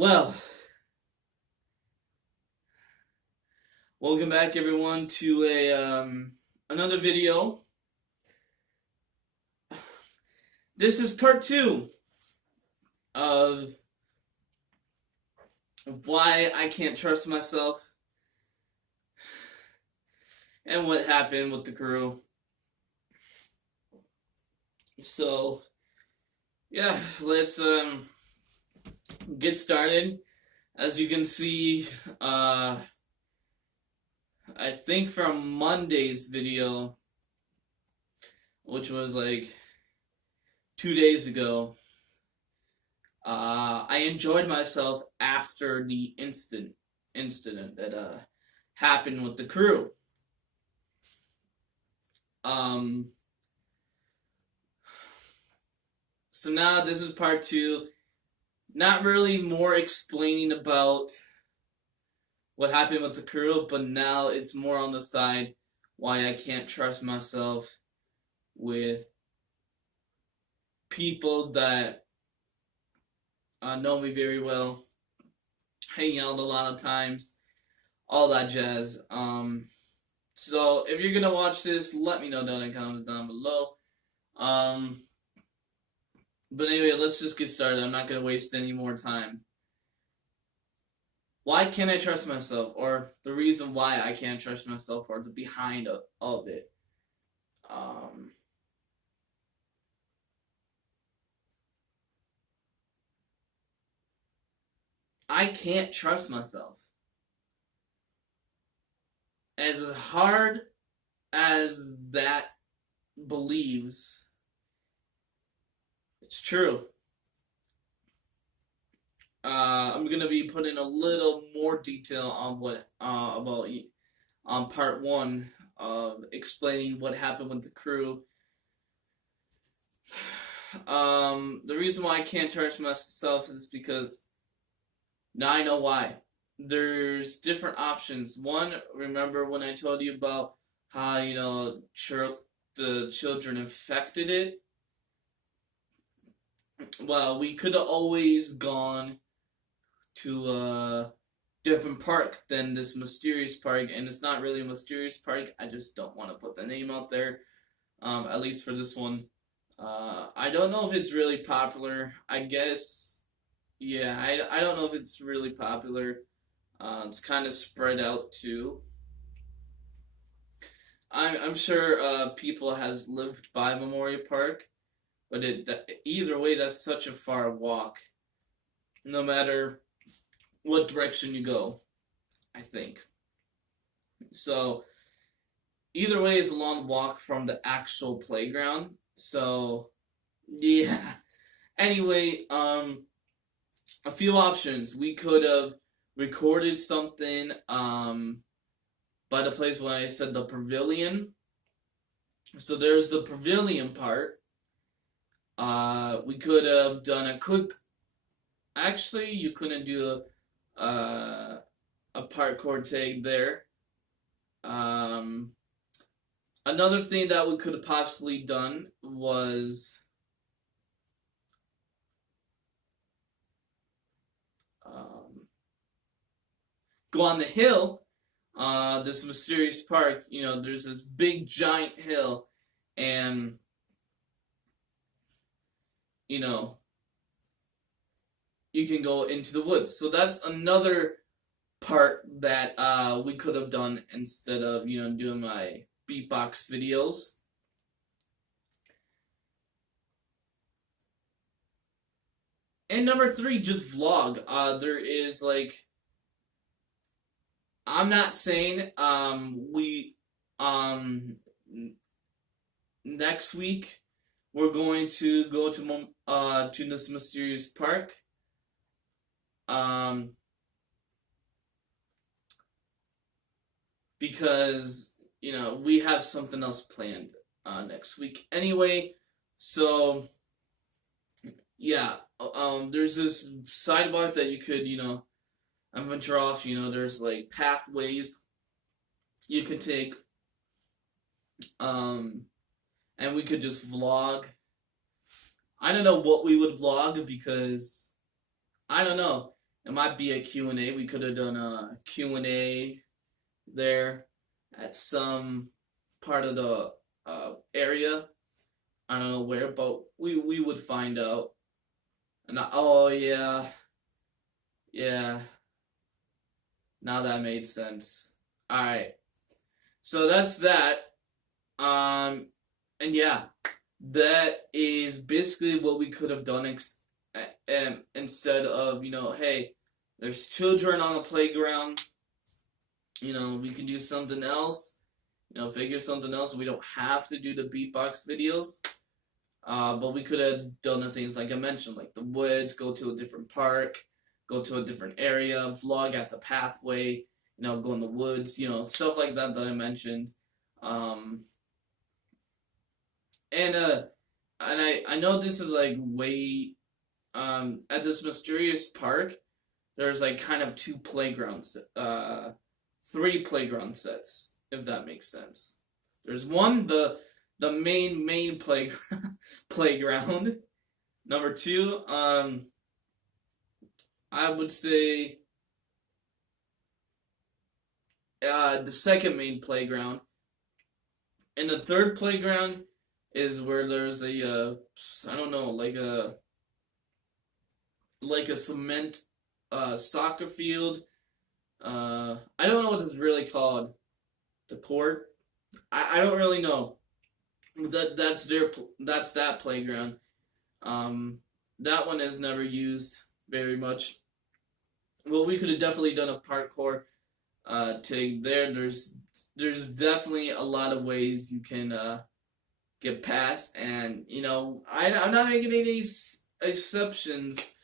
Well, welcome back everyone to another video. This is part 2 of why I can't trust myself and what happened with the crew. So, yeah, let's get started. As you can see, I think from Monday's video, which was like 2 days ago, I enjoyed myself after the incident that happened with the crew. So now this is part 2. Not really more explaining about what happened with the crew, but now it's more on the side why I can't trust myself with people that know me very well, hang out a lot of times, all that jazz. So if you're gonna watch this, let me know down in the comments down below. But anyway, let's just get started. I'm not gonna waste any more time. Why can't I trust myself, or the reason why I can't trust myself, or the behind of it. I can't trust myself. As hard as that believes, it's true. I'm gonna be putting a little more detail on what about on part 1 of explaining what happened with the crew. The reason why I can't trust myself is because now I know why. There's different options. One, remember when I told you about how the children infected it? Well, we could have always gone to a different park than this mysterious park, and it's not really a mysterious park. I just don't want to put the name out there, at least for this one. I don't know if it's really popular. I guess, yeah, I don't know if it's really popular. It's kind of spread out too. I'm sure people has lived by Memorial Park, but either way, that's such a far walk. No matter what direction you go, I think. So either way is a long walk from the actual playground. So yeah. Anyway, a few options. We could have recorded something by the place when I said the pavilion. So there's the pavilion part. We could have done a quick. Actually, you couldn't do a parkour tag there. Another thing that we could have possibly done was go on the hill. This mysterious park. There's this big giant hill, and you can go into the woods. So that's another part that we could have done instead of doing my beatbox videos. And number 3, just vlog. There is I'm not saying we next week we're going to go to this mysterious park. Because we have something else planned next week anyway. So yeah, there's this sidewalk that you could venture off. There's like pathways you could take, and we could just vlog. I don't know what we would vlog because I don't know. It might be a Q&A. We could have done a Q&A there at some part of the area. I don't know where, but we would find out. And oh yeah, yeah. Now that made sense. All right. So that's that. And yeah, that is basically what we could have done instead of, hey, there's children on the playground. We can do something else. Figure something else. We don't have to do the beatbox videos. But we could have done the things like I mentioned, like the woods, go to a different park, go to a different area, vlog at the pathway, go in the woods, stuff like that I mentioned. And I know this is like way at this mysterious park. There's like kind of two playgrounds, three playground sets, if that makes sense. There's one, the main playground. Number two, I would say the second main playground, and the third playground is where there's a I don't know, like a cement soccer field. I don't know what it's really called. The court. I don't really know. That's that playground. That one is never used very much. Well, we could have definitely done a parkour thing there. There's definitely a lot of ways you can get past, and I'm not making any exceptions,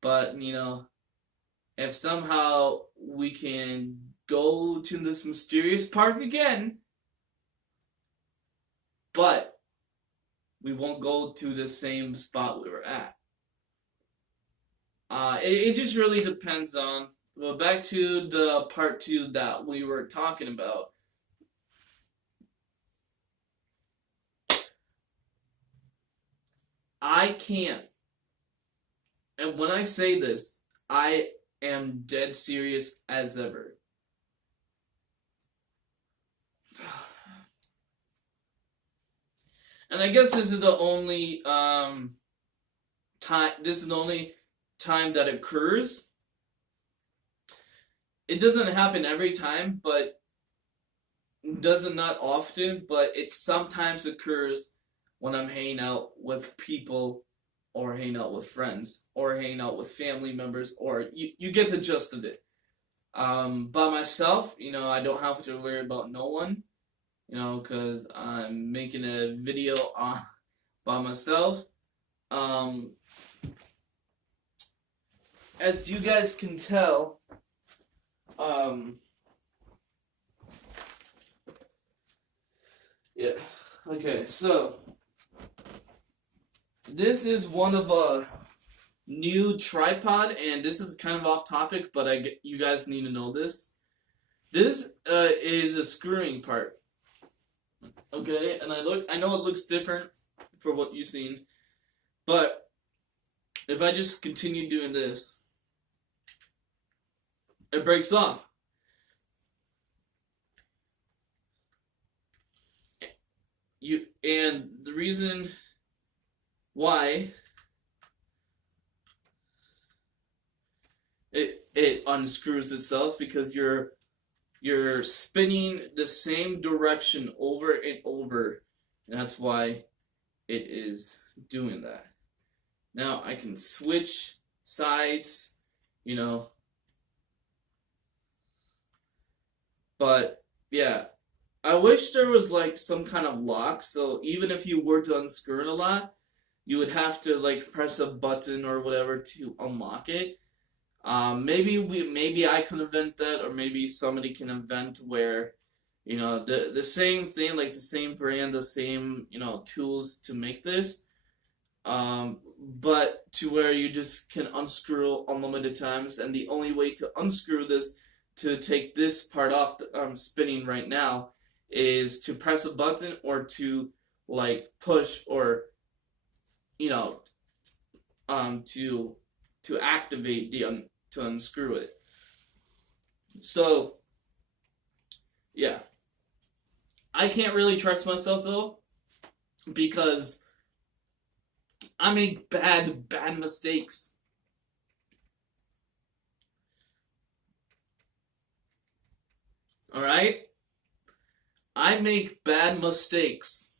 but if somehow we can go to this mysterious park again, but we won't go to the same spot we were at. It just really depends on. Well, back to the part 2 that we were talking about. I can't. And when I say this, I am dead serious as ever. And I guess this is the only time. This is the only time that occurs. It doesn't happen every time, but doesn't not often. But it sometimes occurs when I'm hanging out with people, or hanging out with friends, or hanging out with family members, or you get the gist of it. By myself, I don't have to worry about no one. Because I'm making a video by myself. As you guys can tell, yeah, okay, so this is one of a new tripod, and this is kind of off topic, but you guys need to know this. This is a screwing part. Okay, and I know it looks different for what you've seen, but if I just continue doing this, it breaks off. And the reason why it unscrews itself, because you're spinning the same direction over and over, and that's why it is doing that. Now I can switch sides, but yeah, I wish there was like some kind of lock, so even if you were to unscrew it a lot, you would have to like press a button or whatever to unlock it. Maybe I can invent that, or maybe somebody can invent where, the same thing, like the same brand, the same, tools to make this, but to where you just can unscrew unlimited times, and the only way to unscrew this, to take this part off that I'm spinning right now, is to press a button, or to like push, or to activate to unscrew it. So, yeah. I can't really trust myself though, because I make bad mistakes. Alright? I make bad mistakes.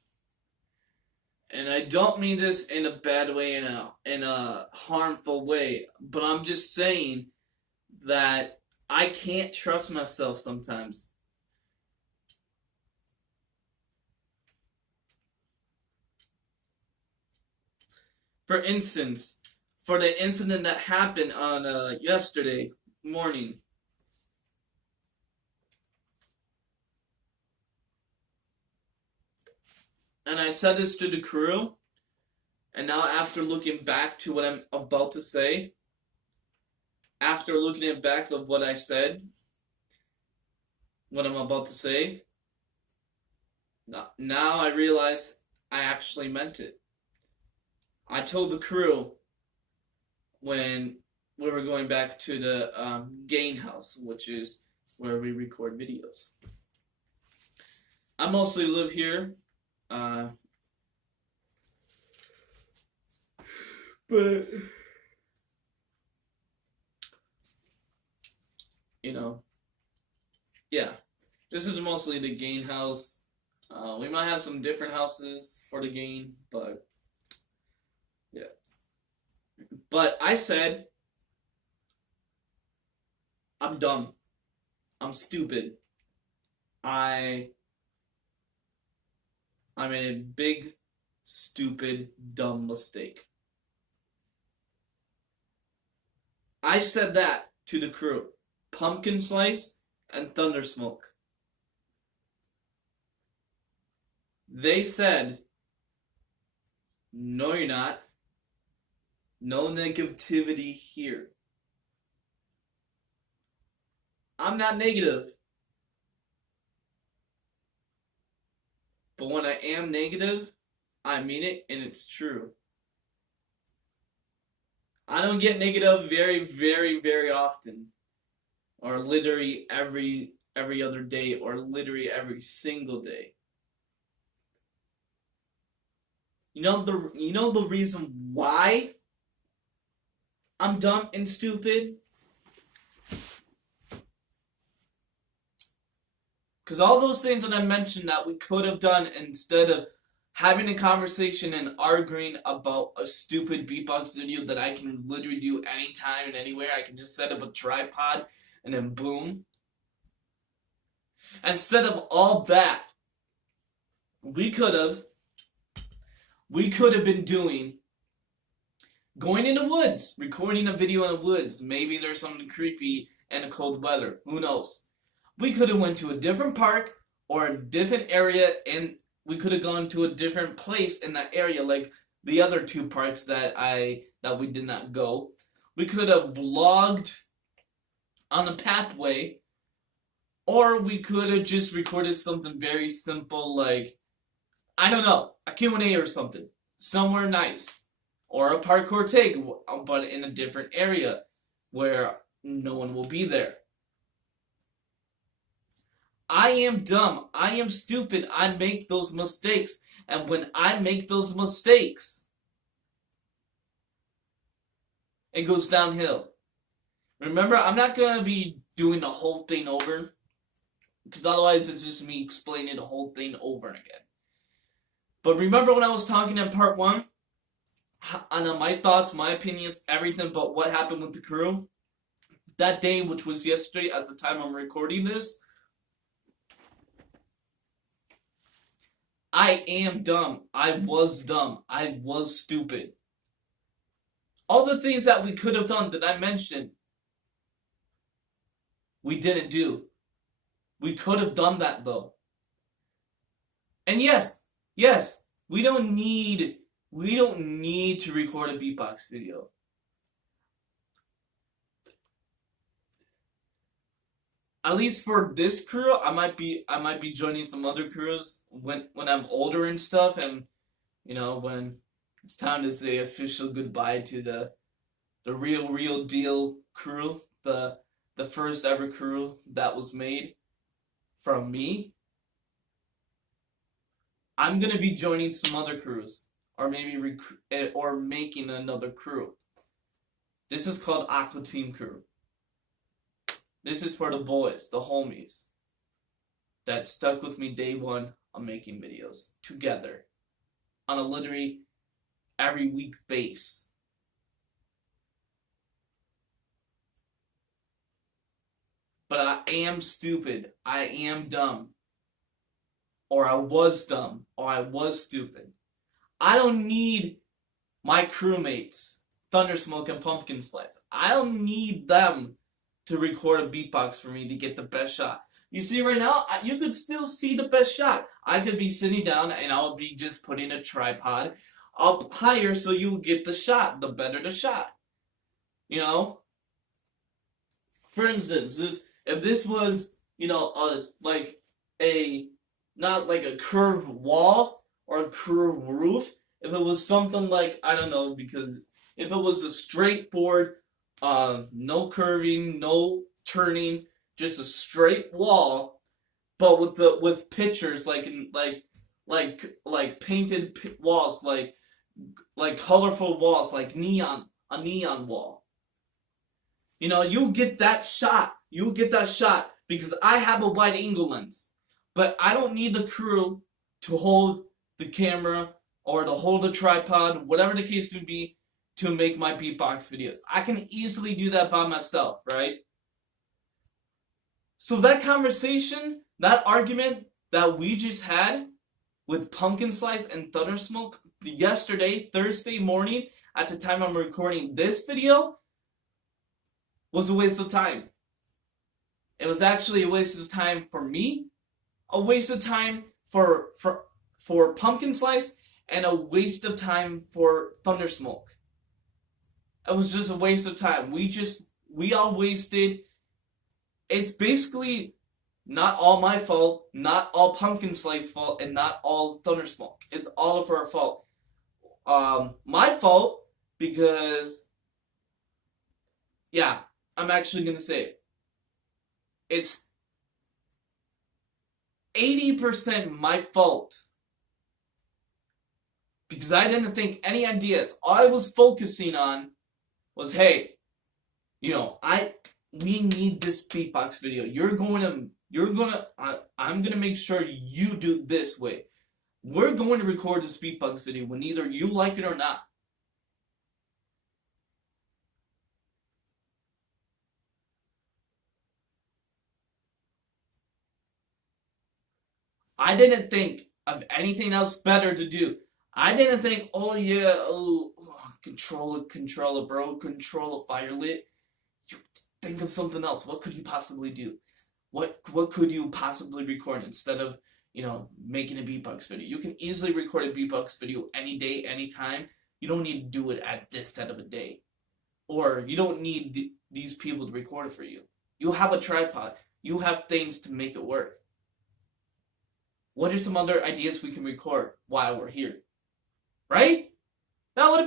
And I don't mean this in a bad way, in a harmful way, but I'm just saying that I can't trust myself sometimes. For instance, for the incident that happened on yesterday morning, and I said this to the crew, and now after looking back to what I'm about to say, after looking at back of what I said, what I'm about to say, now I realize I actually meant it. I told the crew when we were going back to the gain house, which is where we record videos. I mostly live here, but you know, yeah, this is mostly the gain house. We might have some different houses for the gain, but yeah. But I said, I'm dumb. I'm stupid. I made a big, stupid, dumb mistake. I said that to the crew. Pumpkin Slice and Thunder Smoke. They said, no you're not. No negativity here. I'm not negative. But when I am negative, I mean it and it's true. I don't get negative very, very, very often. Or literally every other day, or literally every single day. You know the reason why I'm dumb and stupid? Because all those things that I mentioned that we could have done, instead of having a conversation and arguing about a stupid beatbox video that I can literally do anytime and anywhere, I can just set up a tripod and then boom. Instead of all that, we could have been doing, going in the woods, recording a video in the woods. Maybe there's something creepy and the cold weather. Who knows? We could have went to a different park or a different area, and we could have gone to a different place in that area, like the other two parks that we did not go. We could have vlogged on the pathway, or we could have just recorded something very simple, like, I don't know, a Q&A or something, somewhere nice, or a parkour take, but in a different area where no one will be there. I am dumb. I am stupid. I make those mistakes. And when I make those mistakes, it goes downhill. Remember, I'm not going to be doing the whole thing over, because otherwise it's just me explaining the whole thing over again. But remember when I was talking in part 1, on my thoughts, my opinions, everything about what happened with the crew? That day, which was yesterday, as the time I'm recording this, I am dumb. I was dumb. I was stupid. All the things that we could have done that I mentioned, we didn't do. We could have done that though. And yes, we don't need to record a beatbox video. At least for this crew, I might be joining some other crews when I'm older and stuff, and when it's time to say official goodbye to the real deal crew, the first ever crew that was made from me, I'm gonna be joining some other crews, or maybe or making another crew. This is called Aqua Team Crew. This is for the boys, the homies, that stuck with me day one on making videos together on a literally every week base. But I am stupid. I am dumb. Or I was dumb. Or I was stupid. I don't need my crewmates, Thundersmoke and Pumpkin Slice. I don't need them to record a beatbox for me to get the best shot. You see right now, you could still see the best shot. I could be sitting down and I'll be just putting a tripod up higher so you get the shot, the better the shot. You know? For instance, if this was, not like a curved wall or a curved roof, if it was something like, I don't know, because if it was a straightforward, no curving, no turning, just a straight wall, but with pictures like painted walls, like colorful walls, like a neon wall. You get that shot. You get that shot because I have a wide angle lens, but I don't need the crew to hold the camera or to hold a tripod, whatever the case may be, to make my beatbox videos. I can easily do that by myself, right? So that conversation, that argument that we just had with Pumpkin Slice and Thundersmoke yesterday, Thursday morning, at the time I'm recording this video, was a waste of time. It was actually a waste of time for me, a waste of time for Pumpkin Slice, and a waste of time for Thundersmoke. It was just a waste of time. We all wasted. It's basically not all my fault, not all Pumpkin Slice's fault, and not all Thundersmoke. It's all of our fault. My fault because, yeah, I'm actually gonna say it. It's 80% my fault because I didn't think any ideas. All I was focusing on was, hey, we need this beatbox video. I'm gonna make sure you do this way. We're going to record this beatbox video when either you like it or not. I didn't think of anything else better to do. I didn't think, controller, bro, controller, firelit. Think of something else. What could you possibly do? What could you possibly record instead of, making a beatbox video? You can easily record a beatbox video any day, anytime. You don't need to do it at this set of a day. Or you don't need these people to record it for you. You have a tripod. You have things to make it work. What are some other ideas we can record while we're here? Right? That would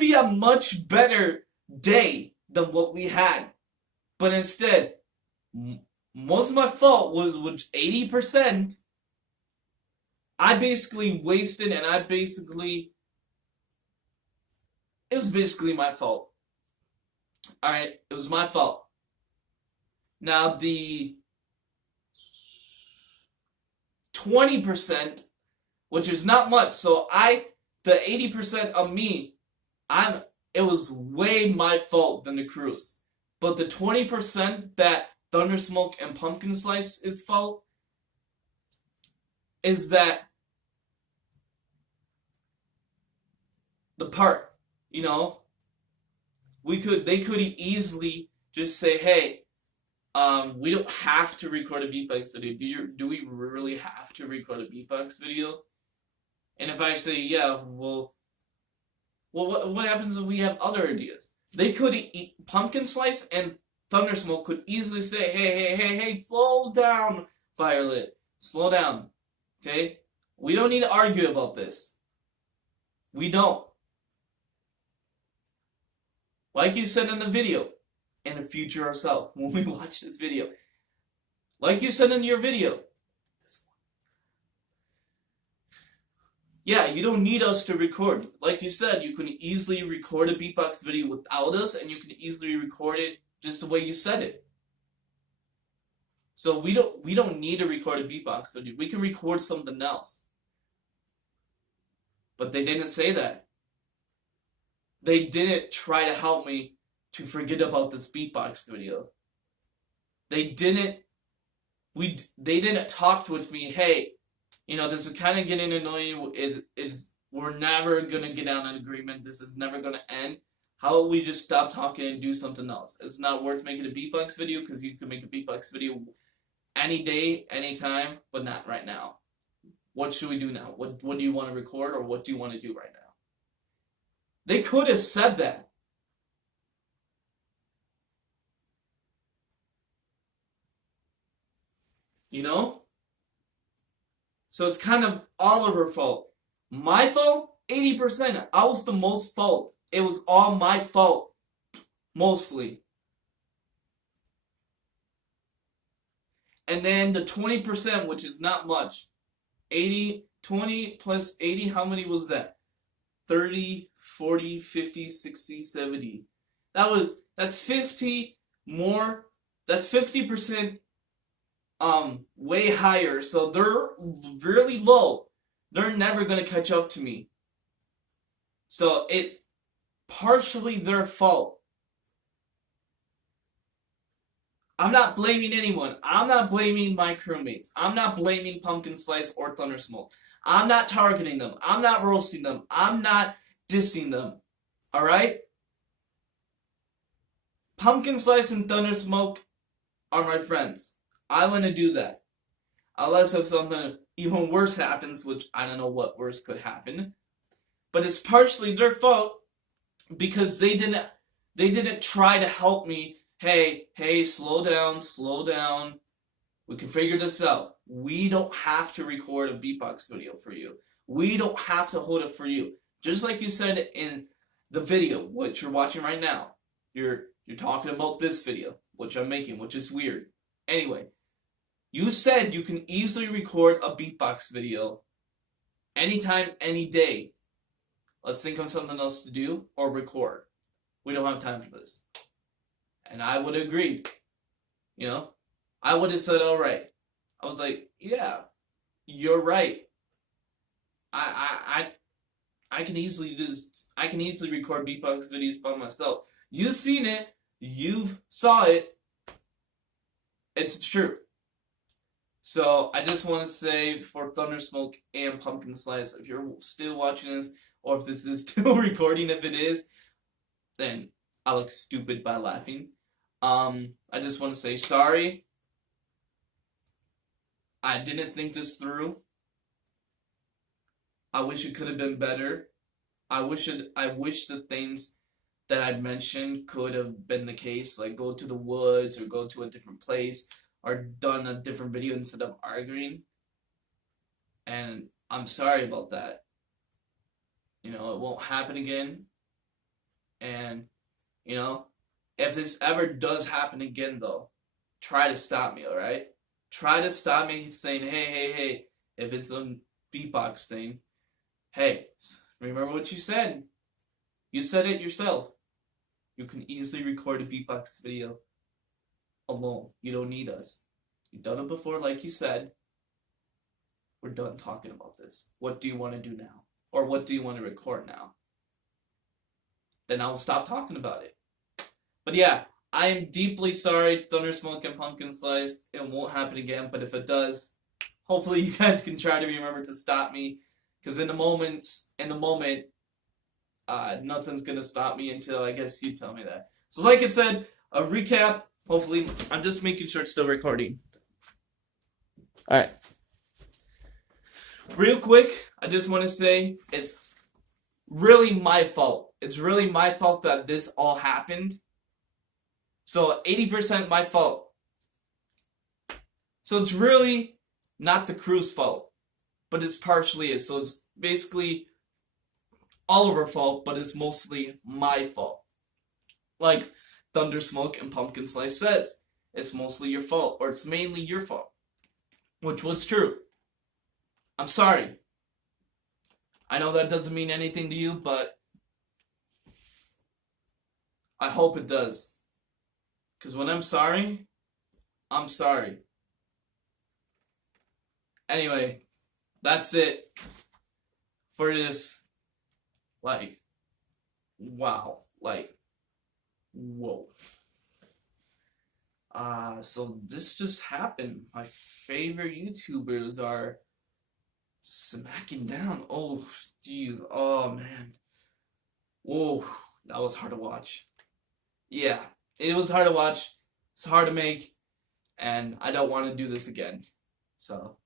be a much better day than what we had. But instead, most of my fault was 80%. I basically wasted, and it was basically my fault. Alright, it was my fault. Now the 20%, which is not much, so the 80% of me, it was way my fault than the crews. But the 20% that Thundersmoke and Pumpkin Slice is fault is that the part, they could easily just say, hey, we don't have to record a beatbox video. Do we really have to record a beatbox video? And if I say, yeah, well, what happens if we have other ideas? They could Pumpkin Slice and Thundersmoke could easily say, hey, slow down, Firelit. Slow down, okay? We don't need to argue about this. We don't. Like you said in the video, in the future ourselves, when we watch this video. Like you said in your video. Yeah, you don't need us to record. Like you said, you can easily record a beatbox video without us, and you can easily record it just the way you said it. So we don't need to record a beatbox video. We can record something else. But they didn't say that. They didn't try to help me to forget about this beatbox video. They didn't talk with me, hey, this is kind of getting annoying. We're never gonna get out an agreement. This is never gonna end. How about we just stop talking and do something else? It's not worth making a beatbox video because you can make a beatbox video any day, anytime, but not right now. What should we do now? What do you want to record, or what do you want to do right now? They could have said that. So it's kind of all of her fault. My fault? 80%. I was the most fault. It was all my fault. Mostly. And then the 20%, which is not much. 20 plus 80, how many was that? 30, 40, 50, 60, 70. That's 50 more. That's 50% way higher. So they're really low. They're never gonna catch up to me. So it's partially their fault. I'm not blaming anyone. I'm not blaming my crewmates. I'm not blaming Pumpkin Slice or Thundersmoke. I'm not targeting them. I'm not roasting them. I'm not dissing them. Alright? Pumpkin Slice and Thundersmoke are my friends. I want to do that. Unless if something even worse happens, which I don't know what worse could happen. But it's partially their fault because they didn't try to help me. Hey, slow down. We can figure this out. We don't have to record a beatbox video for you. We don't have to hold it for you. Just like you said in the video, which you're watching right now. You're talking about this video, which I'm making, which is weird. Anyway, you said you can easily record a beatbox video anytime, any day. Let's think of something else to do or record. We don't have time for this. And I would agree. I would have said, all right. I was like, yeah, you're right. I can easily record beatbox videos by myself. You've seen it. You've saw it. It's true. So I just want to say for Thundersmoke and Pumpkin Slice, if you're still watching this, or if this is still recording, if it is, then I look stupid by laughing. I just want to say sorry. I didn't think this through. I wish it could have been better. I wish the things that I mentioned could have been the case, like go to the woods or go to a different place or done a different video instead of arguing. And I'm sorry about that. It won't happen again. And, if this ever does happen again, though, try to stop me, alright? Try to stop me saying, hey, if it's a beatbox thing, hey, remember what you said. You said it yourself. You can easily record a beatbox video alone. You don't need us. You've done it before, like you said. We're done talking about this. What do you want to do now? Or what do you want to record now? Then I'll stop talking about it. But yeah, I am deeply sorry, Thundersmoke and Pumpkin Slice. It won't happen again, but if it does, hopefully you guys can try to remember to stop me. Because in the moment, nothing's going to stop me until I guess you tell me that. So like I said, a recap. Hopefully, I'm just making sure it's still recording. Alright. Real quick, I just want to say it's really my fault. It's really my fault that this all happened. So 80% my fault. So it's really not the crew's fault, but it's partially is. So it's basically all of our fault, but it's mostly my fault. Like Thunder Smoke and Pumpkin Slice says, it's mostly your fault, or it's mainly your fault. Which was true. I'm sorry. I know that doesn't mean anything to you, but I hope it does. Because when I'm sorry, I'm sorry. Anyway, that's it for this. Like, wow. Like, whoa. So this just happened. My favorite YouTubers are smacking down. Oh, jeez. Oh, man. Whoa. That was hard to watch. Yeah, it was hard to watch. It's hard to make. And I don't want to do this again. So,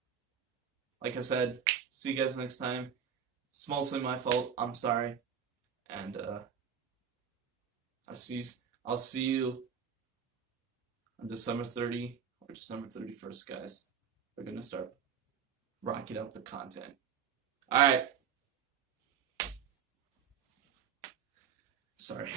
like I said, see you guys next time. It's mostly my fault. I'm sorry. And, I'll see you on December 30 or December 31st, guys. We're gonna start rocking out the content. Alright. Sorry.